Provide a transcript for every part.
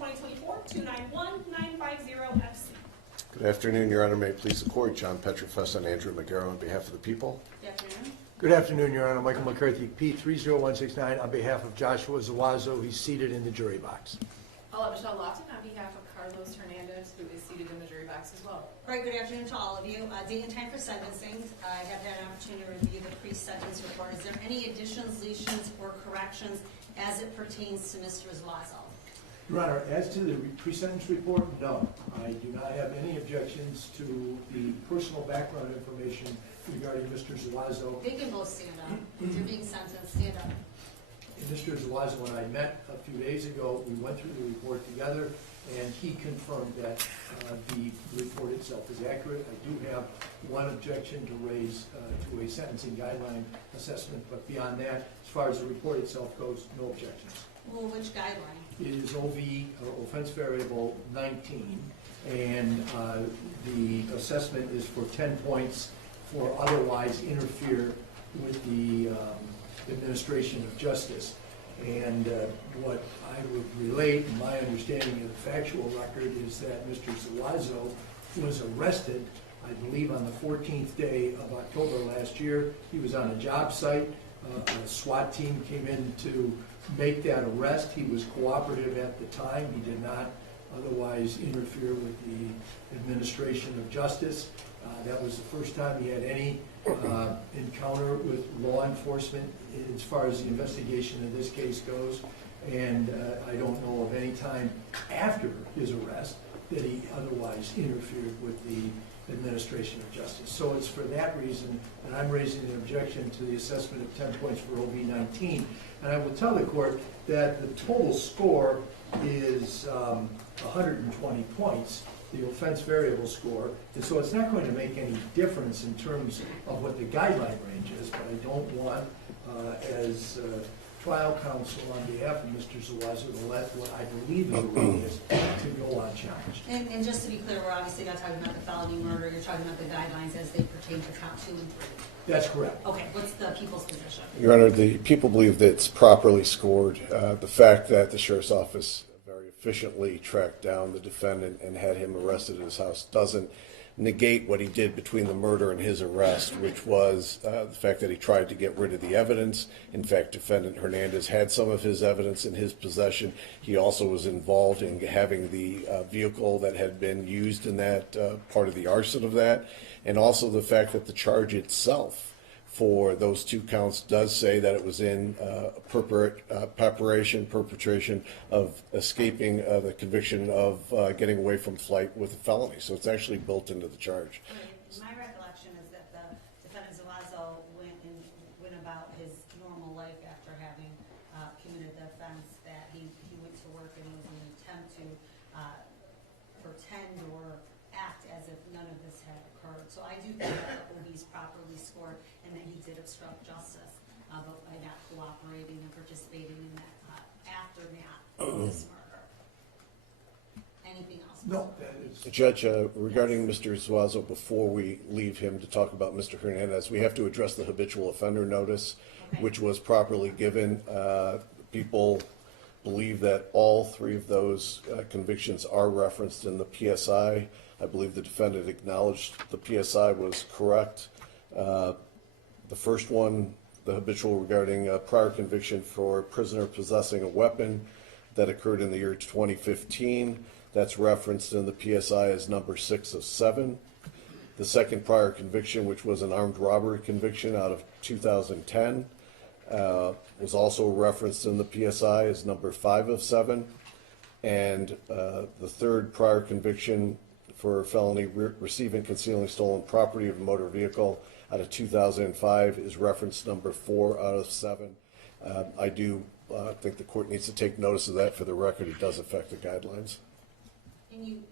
2024-291-950-FC. Good afternoon, Your Honor. May it please the Court. John Petrofessa and Andrew McGarrow on behalf of the people. Good afternoon. Good afternoon, Your Honor. Michael McCarthy, P30169, on behalf of Joshua Zawazo. He's seated in the jury box. I'll have Michelle Lofton on behalf of Carlos Hernandez, who is seated in the jury box as well. All right, good afternoon to all of you. Date and time for sentencing. I have had an opportunity to review the pre-sentence report. Is there any additions, deletions, or corrections as it pertains to Mr. Zawazo? Your Honor, as to the pre-sentence report, no. I do not have any objections to the personal background information regarding Mr. Zawazo. They can both stand up. If you're being sentenced, stand up. Mr. Zawazo and I met a few days ago. We went through the report together, and he confirmed that the report itself is accurate. I do have one objection to raise to a sentencing guideline assessment, but beyond that, as far as the report itself goes, no objections. Well, which guideline? It is OV, offense variable 19, and the assessment is for 10 points for otherwise interfere with the administration of justice. And what I would relate, my understanding of the factual record, is that Mr. Zawazo was arrested, I believe, on the 14th day of October last year. He was on a job site. A SWAT team came in to make that arrest. He was cooperative at the time. He did not otherwise interfere with the administration of justice. That was the first time he had any encounter with law enforcement as far as the investigation of this case goes. And I don't know of any time after his arrest that he otherwise interfered with the administration of justice. So it's for that reason that I'm raising an objection to the assessment of 10 points for OV-19. And I will tell the court that the total score is 120 points, the offense variable score, and so it's not going to make any difference in terms of what the guideline range is, but I don't want, as trial counsel on behalf of Mr. Zawazo, to let what I believe the rule is to go unchallenged. And just to be clear, we're obviously not talking about the felony murder. You're talking about the guidelines as they pertain to count 2 and 3. That's correct. Okay, what's the people's position? Your Honor, the people believe that it's properly scored. The fact that the Sheriff's Office very efficiently tracked down the defendant and had him arrested at his house doesn't negate what he did between the murder and his arrest, which was the fact that he tried to get rid of the evidence. In fact, Defendant Hernandez had some of his evidence in his possession. He also was involved in having the vehicle that had been used in that part of the arson of that, and also the fact that the charge itself for those 2 counts does say that it was in perpetration of escaping the conviction of getting away from flight with a felony. So it's actually built into the charge. My recollection is that the defendant Zawazo went about his normal life after having committed the offense, that he went to work and it was an attempt to pretend or act as if none of this had occurred. So I do think that the OB is properly scored and that he did obstruct justice but by not cooperating and participating in that aftermath of this murder. Anything else? No, that is... Judge, regarding Mr. Zawazo, before we leave him to talk about Mr. Hernandez, we have to address the habitual offender notice, Okay. which was properly given. People believe that all 3 of those convictions are referenced in the PSI. I believe the defendant acknowledged the PSI was correct. The first one, the habitual regarding a prior conviction for a prisoner possessing a weapon that occurred in the year 2015. That's referenced in the PSI as number 6 of 7. The second prior conviction, which was an armed robbery conviction out of 2010, was also referenced in the PSI as number 5 of 7. And the third prior conviction for a felony receiving, concealing stolen property of a motor vehicle out of 2005 is reference number 4 out of 7. I do think the court needs to take notice of that. For the record, it does affect the guidelines. And you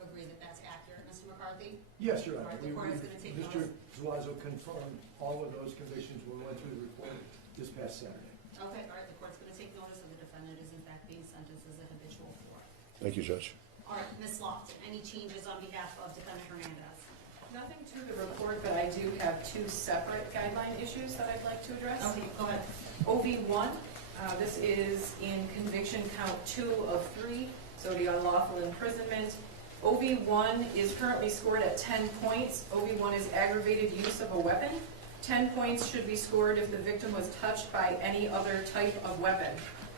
agree that that's accurate, Mr. McCarthy? Yes, Your Honor. All right, the court is going to take Mr. notice. Zawazo confirmed all of those convictions when we went through the report this past Saturday. Okay, all right, the court's going to take notice of the defendant is in fact being sentenced as a habitual 4. Thank you, Judge. All right, Ms. Lofton, any changes on behalf of defendant Hernandez? Nothing to the report, but I do have 2 separate guideline issues that I'd like to address. Okay, go ahead. OV1, this is in conviction count 2 of 3, so the unlawful imprisonment. OV1 is currently scored at 10 points. OV1 is aggravated use of a weapon. 10 points should be scored if the victim was touched by any other type of weapon.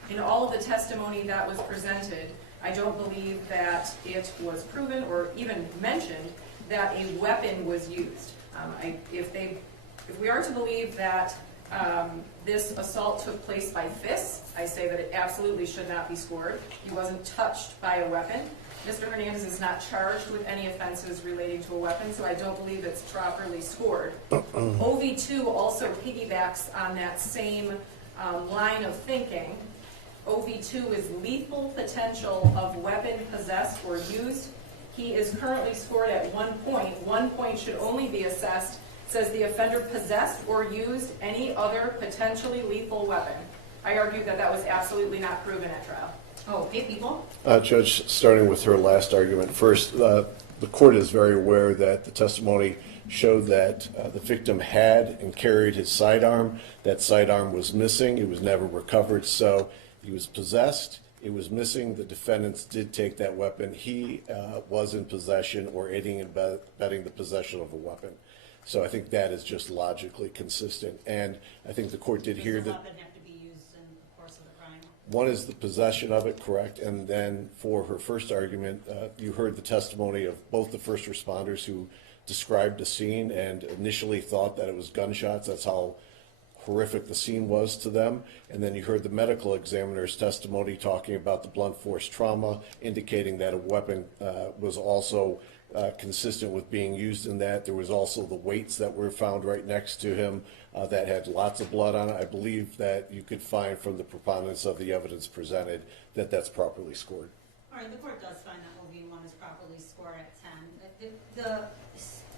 In all of the testimony that was presented, I don't believe that it was proven or even mentioned that a weapon was used. If we are to believe that this assault took place by fists, I say that it absolutely should not be scored. He wasn't touched by a weapon. Mr. Hernandez is not charged with any offenses relating to a weapon, so I don't believe it's properly scored. OV2 also piggybacks on that same line of thinking. OV2 is lethal potential of weapon possessed or used. He is currently scored at 1 point. 1 point should only be assessed. It says the offender possessed or used any other potentially lethal weapon. I argue that that was absolutely not proven at trial. Okay, people? Judge, starting with her last argument first, the court is very aware that the testimony showed that the victim had and carried his sidearm. That sidearm was missing. It was never recovered, so he was possessed. It was missing. The defendants did take that weapon. He was in possession or aiding and abetting the possession of a weapon. So I think that is just logically consistent. And I think the court did hear that. Does the weapon have to be used in the course of the crime? One is the possession of it, correct, and then for her first argument, you heard the testimony of both the first responders who described the scene and initially thought that it was gunshots. That's how horrific the scene was to them. And then you heard the medical examiner's testimony talking about the blunt force trauma, indicating that a weapon was also consistent with being used in that. There was also the weights that were found right next to him that had lots of blood on it. I believe that you could find from the preponderance of the evidence presented that that's properly scored. All right, the court does find that OV1 is properly scored at 10. The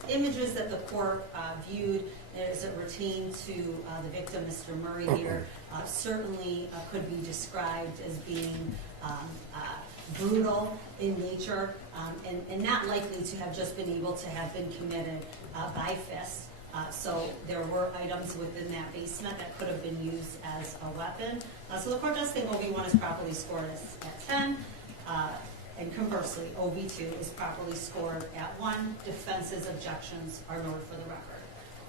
images that the court viewed as it pertained to the victim, Mr. Murray here, certainly could be described as being brutal in nature and not likely to have just been able to have been committed by fists. So there were items within that basement that could have been used as a weapon. So the court does think OV1 is properly scored at 10. And conversely, OV2 is properly scored at 1. Defense's objections are noted for the record.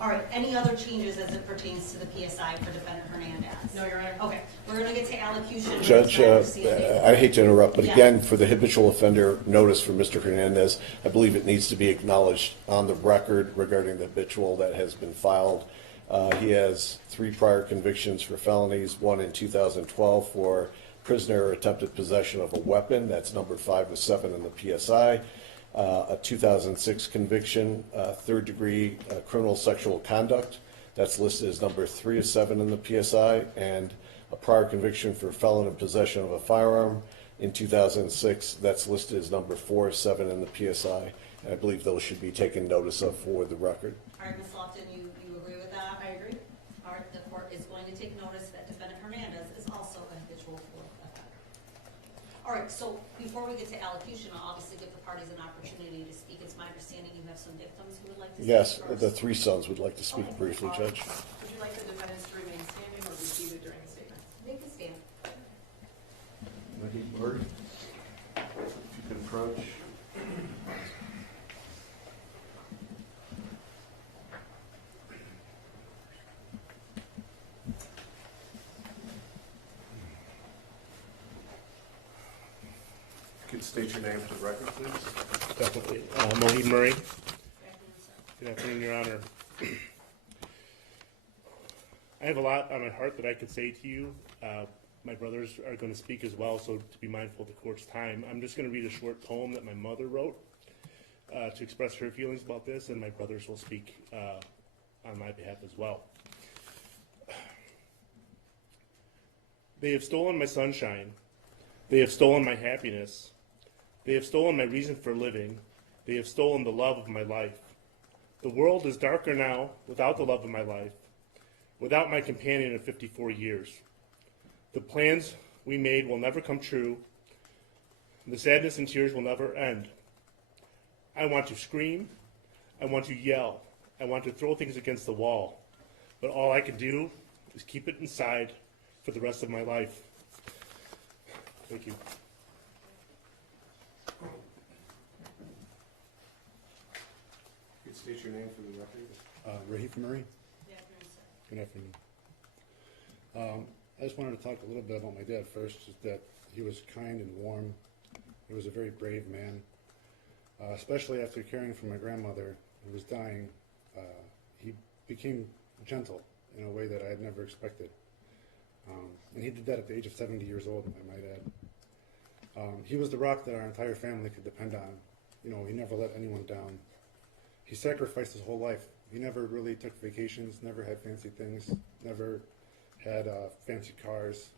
All right, any other changes as it pertains to the PSI for Defendant Hernandez? No, Your Honor. Okay, we're going to get to allocution. Judge, I hate to interrupt, but again, for the habitual offender notice for Mr. Hernandez, I believe it needs to be acknowledged on the record regarding the habitual that has been filed. He has 3 prior convictions for felonies, 1 in 2012 for prisoner or attempted possession of a weapon. That's number 5 of 7 in the PSI. A 2006 conviction, 3rd degree criminal sexual conduct. That's listed as number 3 of 7 in the PSI. And a prior conviction for felon in possession of a firearm in 2006. That's listed as number 4 of 7 in the PSI. And I believe those should be taken notice of for the record. All right, Ms. Lofton, you agree with that? I agree. All right, the court is going to take notice that Defendant Hernandez is also a habitual offender. All right, so before we get to allocution, I'll obviously give the parties an opportunity to speak. It's my understanding you have some victims who would like to speak Yes, first. the 3 sons would like to speak briefly, Judge. Would you like the defendants to remain standing or be seated during the statement? They can stand. Ready, Lord? If you can approach. Could state your name for the record, please? Definitely. Mohit Murray. Good afternoon, Your Honor. I have a lot on my heart that I could say to you. My brothers are going to speak as well, so to be mindful of the court's time, I'm just going to read a short poem that my mother wrote to express her feelings about this, and my brothers will speak on my behalf as well. They have stolen my sunshine. They have stolen my happiness. They have stolen my reason for living. They have stolen the love of my life. The world is darker now without the love of my life, without my companion of 54 years. The plans we made will never come true. The sadness and tears will never end. I want to scream. I want to yell. I want to throw things against the wall. But all I can do is keep it inside for the rest of my life. Thank you. State your name for the record. Rahif Murray. Yeah, no, sir. Good afternoon. I just wanted to talk a little bit about my dad first, is that he was kind and warm. He was a very brave man, especially after caring for my grandmother who was dying. He became gentle in a way that I had never expected. And he did that at the age of 70 years old, I might add. He was the rock that our entire family could depend on. You know, he never let anyone down. He sacrificed his whole life. He never really took vacations, never had fancy things, never had fancy cars,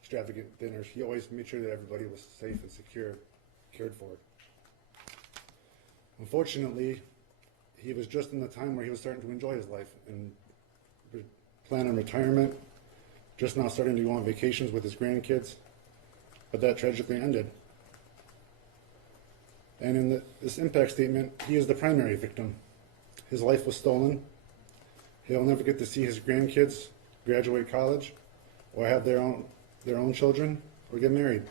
extravagant dinners. He always made sure that everybody was safe and secure, cared for. Unfortunately, he was just in the time where he was starting to enjoy his life and plan on retirement, just now starting to go on vacations with his grandkids, but that tragically ended. And in this impact statement, he is the primary victim. His life was stolen. He'll never get to see his grandkids graduate college or have their own children or get married.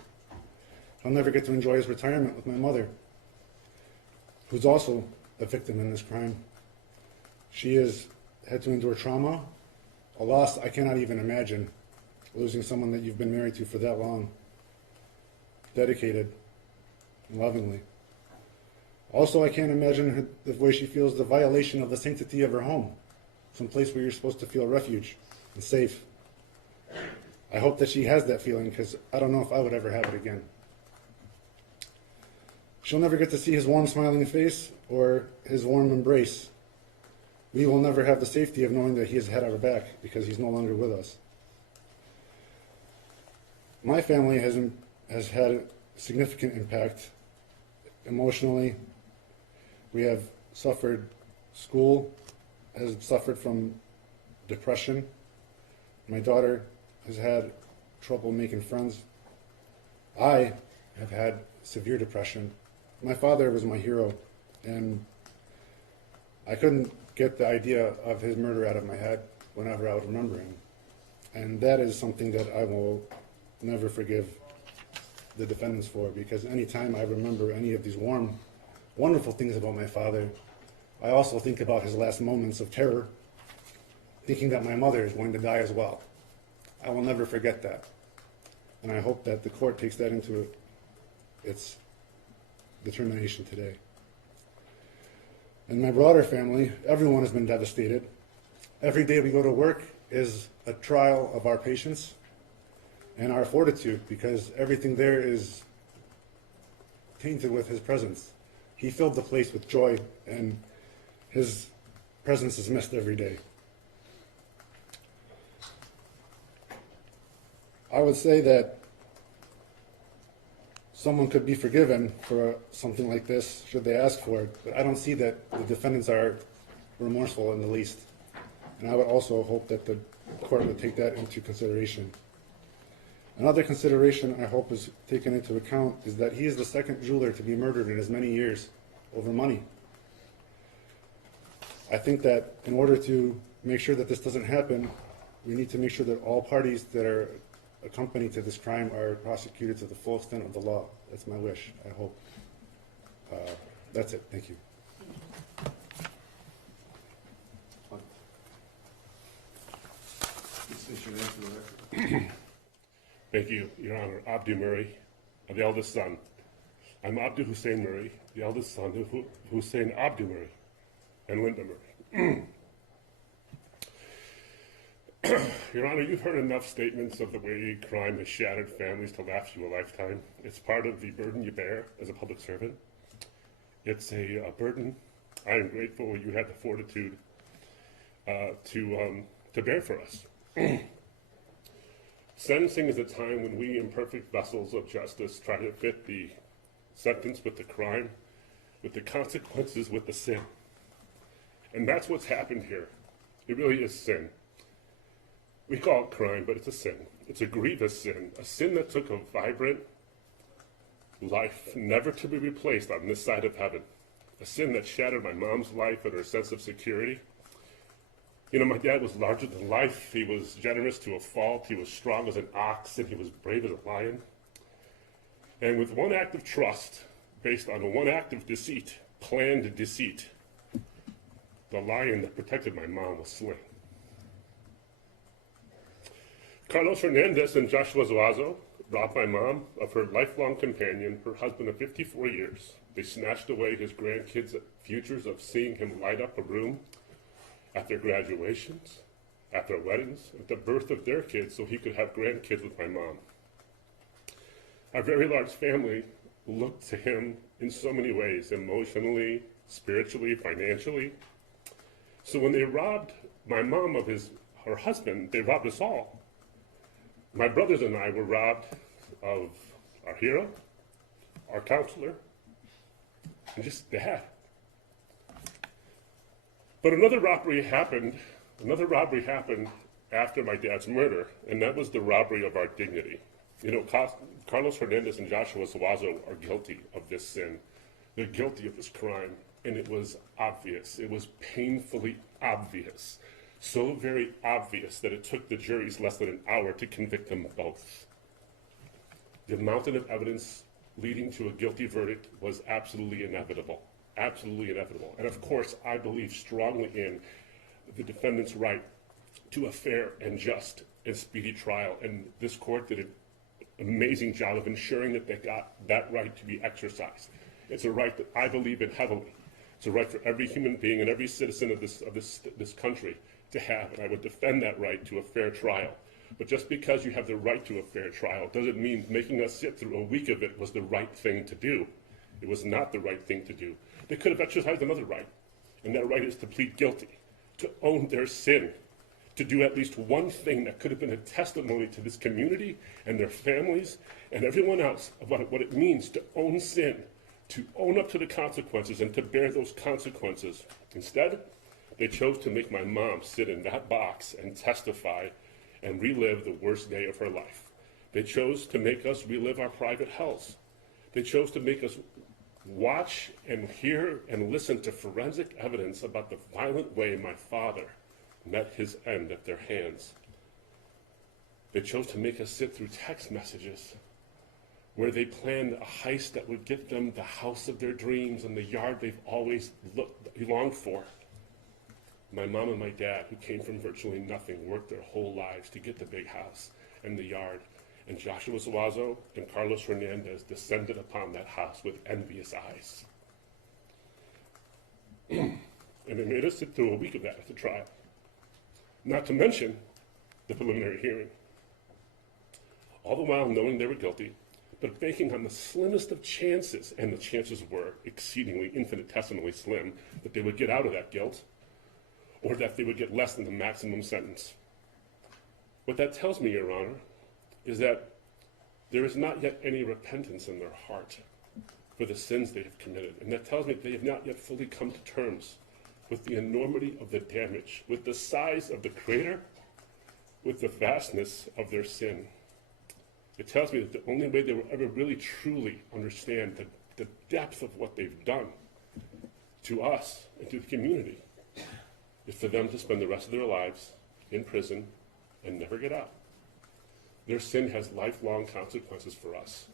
He'll never get to enjoy his retirement with my mother, who's also a victim in this crime. She has had to endure trauma, a loss I cannot even imagine, losing someone that you've been married to for that long, dedicated and lovingly. Also, I can't imagine the way she feels the violation of the sanctity of her home, some place where you're supposed to feel refuge and safe. I hope that she has that feeling, because I don't know if I would ever have it again. She'll never get to see his warm smiling face or his warm embrace. We will never have the safety of knowing that he has had our back because he's no longer with us. My family has had a significant impact emotionally. We have suffered, school has suffered from depression. My daughter has had trouble making friends. I have had severe depression. My father was my hero, and I couldn't get the idea of his murder out of my head whenever I would remember him. And that is something that I will never forgive the defendants for, because anytime I remember any of these warm, wonderful things about my father, I also think about his last moments of terror, thinking that my mother is going to die as well. I will never forget that. And I hope that the court takes that into its determination today. In my broader family, everyone has been devastated. Every day we go to work is a trial of our patience and our fortitude, because everything there is tainted with his presence. He filled the place with joy, and his presence is missed every day. I would say that someone could be forgiven for something like this should they ask for it, but I don't see that the defendants are remorseful in the least. And I would also hope that the court would take that into consideration. Another consideration I hope is taken into account is that he is the second jeweler to be murdered in as many years over money. I think that in order to make sure that this doesn't happen, we need to make sure that all parties that are accompanied to this crime are prosecuted to the full extent of the law. That's my wish, I hope. That's it. Thank you. State your name for the record. Thank you, Your Honor. Abdu Murray, the eldest son. I'm Abdu Hussein Murray, the eldest son of Hussein Abdu Murray and Linda Murray. Your Honor, you've heard enough statements of the way crime has shattered families to last you a lifetime. It's part of the burden you bear as a public servant. It's a burden I am grateful you had the fortitude to bear for us. Sentencing is a time when we imperfect vessels of justice try to fit the sentence with the crime, with the consequences with the sin. And that's what's happened here. It really is sin. We call it crime, but it's a sin. It's a grievous sin, a sin that took a vibrant life never to be replaced on this side of heaven, a sin that shattered my mom's life and her sense of security. You know, my dad was larger than life. He was generous to a fault. He was strong as an ox, and he was brave as a lion. And with one act of trust, based on one act of deceit, planned deceit, the lion that protected my mom was slain. Carlos Hernandez and Joshua Zuazo robbed my mom of her lifelong companion, her husband of 54 years. They snatched away his grandkids' futures of seeing him light up a room at their graduations, at their weddings, at the birth of their kids so he could have grandkids with my mom. Our very large family looked to him in so many ways, emotionally, spiritually, financially. So when they robbed my mom of her husband, they robbed us all. My brothers and I were robbed of our hero, our counselor, and just Dad. But another robbery happened after my dad's murder, and that was the robbery of our dignity. You know, Carlos Hernandez and Joshua Zuazo are guilty of this sin. They're guilty of this crime, and it was obvious. It was painfully obvious. So very obvious that it took the juries less than an hour to convict them both. The mountain of evidence leading to a guilty verdict was absolutely inevitable. Absolutely inevitable. And of course, I believe strongly in the defendant's right to a fair and just and speedy trial. And this court did an amazing job of ensuring that they got that right to be exercised. It's a right that I believe in heavily. It's a right for every human being and every citizen of this country to have, and I would defend that right to a fair trial. But just because you have the right to a fair trial doesn't mean making us sit through a week of it was the right thing to do. It was not the right thing to do. They could have exercised another right, and that right is to plead guilty, to own their sin, to do at least one thing that could have been a testimony to this community and their families and everyone else about what it means to own sin, to own up to the consequences and to bear those consequences. Instead, they chose to make my mom sit in that box and testify and relive the worst day of her life. They chose to make us relive our private hells. They chose to make us watch and hear and listen to forensic evidence about the violent way my father met his end at their hands. They chose to make us sit through text messages where they planned a heist that would get them the house of their dreams and the yard they've always longed for. My mom and my dad, who came from virtually nothing, worked their whole lives to get the big house and the yard. And Joshua Zuazo and Carlos Hernandez descended upon that house with envious eyes. And they made us sit through a week of that at the trial. Not to mention the preliminary hearing. All the while knowing they were guilty, but banking on the slimmest of chances, and the chances were exceedingly infinitesimally slim, that they would get out of that guilt, or that they would get less than the maximum sentence. What that tells me, Your Honor, is that there is not yet any repentance in their heart for the sins they have committed. And that tells me they have not yet fully come to terms with the enormity of the damage, with the size of the crater, with the vastness of their sin. It tells me that the only way they will ever really truly understand the depth of what they've done to us and to the community is for them to spend the rest of their lives in prison and never get out. Their sin has lifelong consequences for us,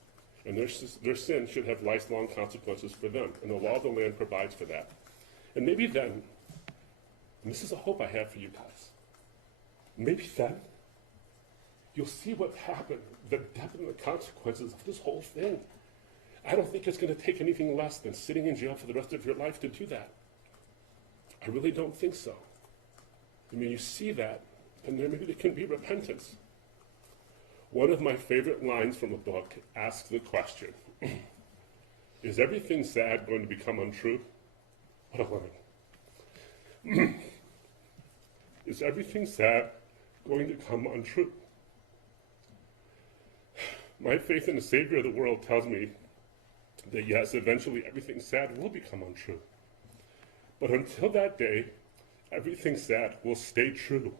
and their sin should have lifelong consequences for them, and the law of the land provides for that. And maybe then, and this is a hope I have for you guys, maybe then you'll see what happened, the depth and the consequences of this whole thing. I don't think it's going to take anything less than sitting in jail for the rest of your life to do that. I really don't think so. I mean, you see that, and then maybe there can be repentance. One of my favorite lines from a book asks the question, is everything sad going to become untrue? What a line. Is everything sad going to come untrue? My faith in the Savior of the world tells me that yes, eventually everything sad will become untrue. But until that day, everything sad will stay true.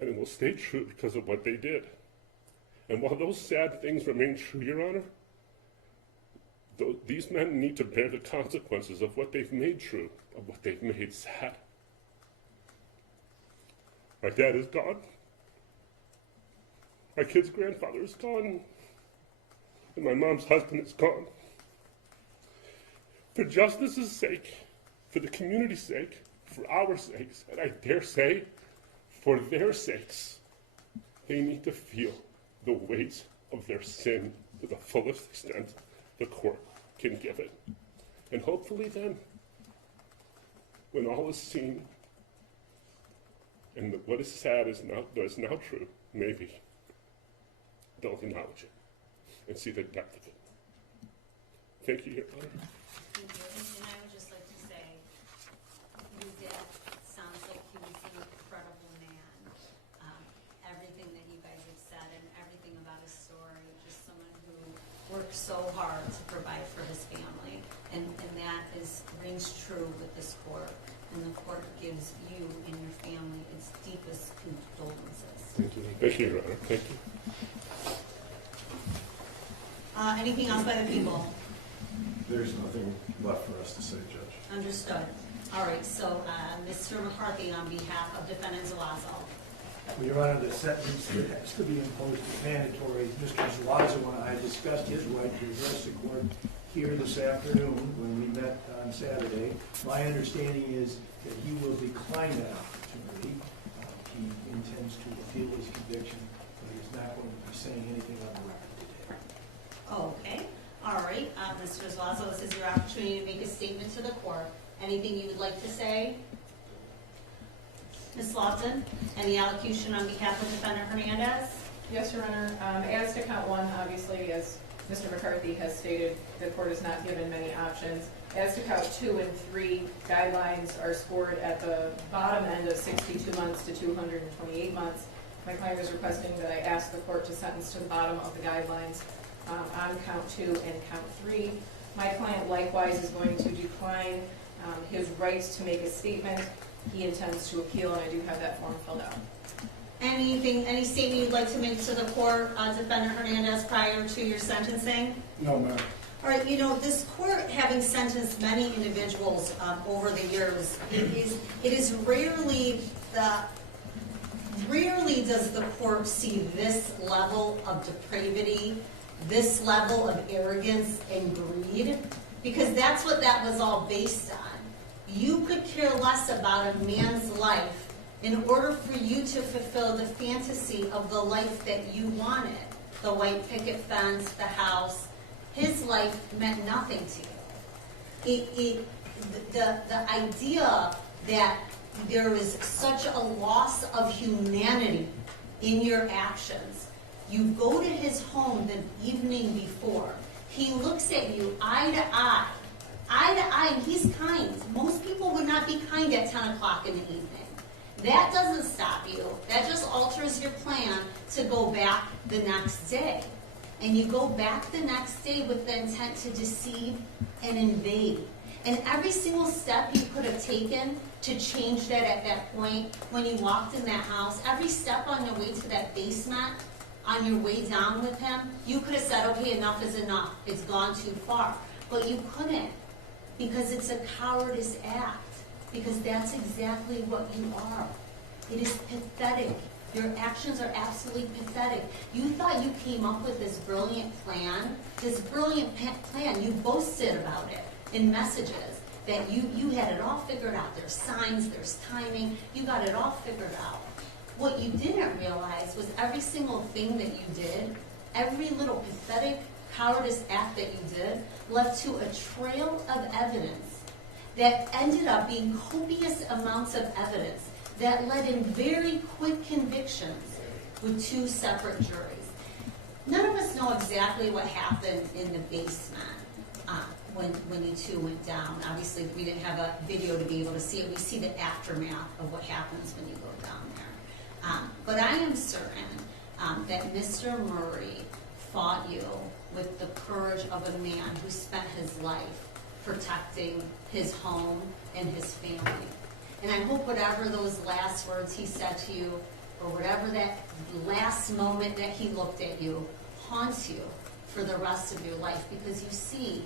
And it will stay true because of what they did. And while those sad things remain true, Your Honor, these men need to bear the consequences of what they've made true, of what they've made sad. My dad is gone. My kid's grandfather is gone. And my mom's husband is gone. For justice's sake, For the community's sake, for our sakes, and I dare say, for their sakes, they need to feel the weight of their sin to the fullest extent the court can give it. And hopefully then, when all is seen, and what is sad is now true, maybe they'll acknowledge it and see the depth of it. Thank you, Your Honor. Thank you. And I would just like to say, your dad sounds like he was an incredible man. Everything that you guys have said and everything about his story, just someone who worked so hard to provide for his family. And that rings true with this court. And the court gives you and your family its deepest condolences. Thank you. Thank you, Your Honor. Thank you. Anything else by the people? There's nothing left for us to say, Judge. Understood. All right, so Mr. McCarthy, on behalf of defendant Zuazo. Well, Your Honor, the sentence that has to be imposed is mandatory. Mr. Zuazo and I discussed his right to address the court here this afternoon when we met on Saturday. My understanding is that he will decline that opportunity. He intends to appeal his conviction, but he's not going to be saying anything on the record today. Okay, all right. Mr. Zuazo, this is your opportunity to make a statement to the court. Anything you would like to say? Ms. Lawson, any allocution on behalf of defendant Hernandez? Yes, Your Honor. As to count one, obviously, as Mr. McCarthy has stated, the court has not given many options. As to count 2 and 3, guidelines are scored at the bottom end of 62 months to 228 months. My client is requesting that I ask the court to sentence to the bottom of the guidelines on count 2 and count 3. My client likewise is going to decline his rights to make a statement. He intends to appeal, and I do have that form filled out. Any statement you'd like to make to the court, defendant Hernandez, prior to your sentencing? No, ma'am. All right, this court, having sentenced many individuals over the years, it is rarely does the court see this level of depravity, this level of arrogance and greed, because that's what that was all based on. You could care less about a man's life in order for you to fulfill the fantasy of the life that you wanted. The white picket fence, the house. His life meant nothing to you. The idea that there is such a loss of humanity in your actions. You go to his home the evening before. He looks at you eye to eye, and he's kind. Most people would not be kind at 10 o'clock in the evening. That doesn't stop you. That just alters your plan to go back the next day. And you go back the next day with the intent to deceive and invade. And every single step you could have taken to change that at that point, when you walked in that house, every step on your way to that basement, on your way down with him, you could have said, okay, enough is enough. It's gone too far. But you couldn't, because it's a cowardice act. Because that's exactly what you are. It is pathetic. Your actions are absolutely pathetic. You thought you came up with this brilliant plan. You boasted about it in messages, that you had it all figured out. There's signs, there's timing. You got it all figured out. What you didn't realize was every single thing that you did, every little pathetic cowardice act that you did, led to a trail of evidence that ended up being copious amounts of evidence that led in very quick convictions with 2 separate juries. None of us know exactly what happened in the basement when you 2 went down. Obviously, we didn't have a video to be able to see it. We see the aftermath of what happens when you go down there. But I am certain that Mr. Murray fought you with the courage of a man who spent his life protecting his home and his family. And I hope whatever those last words he said to you, or whatever that last moment that he looked at you, haunts you for the rest of your life. Because you see,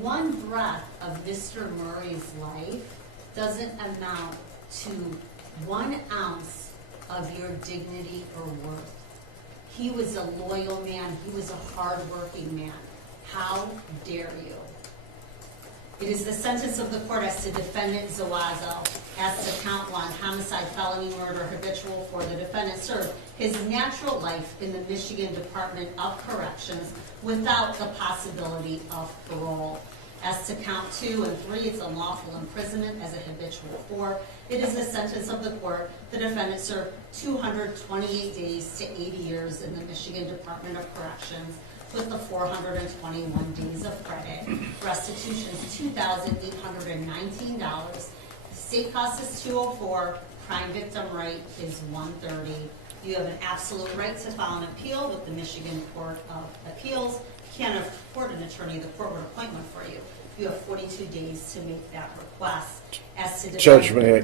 one breath of Mr. Murray's life doesn't amount to 1 ounce of your dignity or worth. He was a loyal man. He was a hard-working man. How dare you? It is the sentence of the court as to defendant Zawazo, as to count 1, homicide, felony murder, habitual, for the defendant served his natural life in the Michigan Department of Corrections without the possibility of parole. As to count 2 and 3, it's unlawful imprisonment as a habitual 4. It is the sentence of the court, the defendant served 228 days to 80 years in the Michigan Department of Corrections with the 421 days of credit. Restitution is $2,819. The state cost is $204. Crime victim rate is $130. You have an absolute right to file an appeal with the Michigan Court of Appeals. If you can't afford an attorney, the court would appoint one for you. You have 42 days to make that request. As to Judge, may I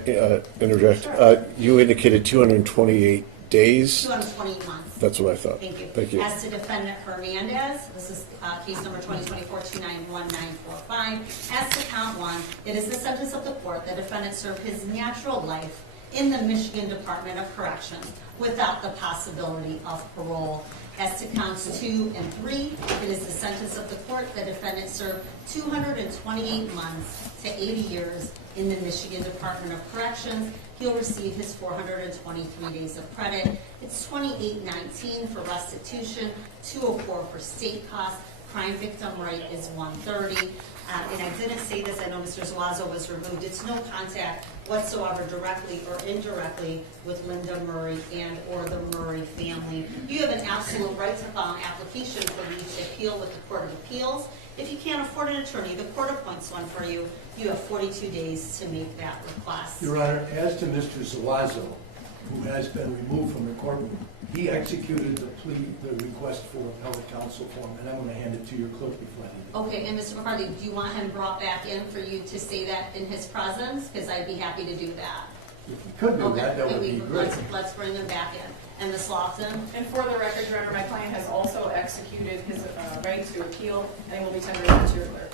interject? Sure. You indicated 228 days. 220 months. That's what I thought. Thank you. Thank you. As to defendant Hernandez, this is case number 2024-291945. As to count 1, it is the sentence of the court that defendant served his natural life in the Michigan Department of Corrections without the possibility of parole. As to counts 2 and 3, it is the sentence of the court that defendant served 228 months to 80 years in the Michigan Department of Corrections. He'll receive his 423 days of credit. It's $28.19 for restitution, $204 for state costs. Crime victim rate is $130. And I didn't say this, I know Mr. Zuazo was removed. It's no contact whatsoever directly or indirectly with Linda Murray and or the Murray family. You have an absolute right to file an application for you to appeal with the Court of Appeals. If you can't afford an attorney, the court appoints one for you. You have 42 days to make that request. Your Honor, as to Mr. Zuazo, who has been removed from the courtroom, he executed the request for appellate counsel form, and I'm going to hand it to your clerk before I leave. Okay, and Mr. McCarthy, do you want him brought back in for you to say that in his presence? Because I'd be happy to do that. If you could do that, that would be great. Let's bring him back in. And Ms. Lofton? And for the record, Your Honor, my client has also executed his right to appeal, and it will be tendered over to your clerk.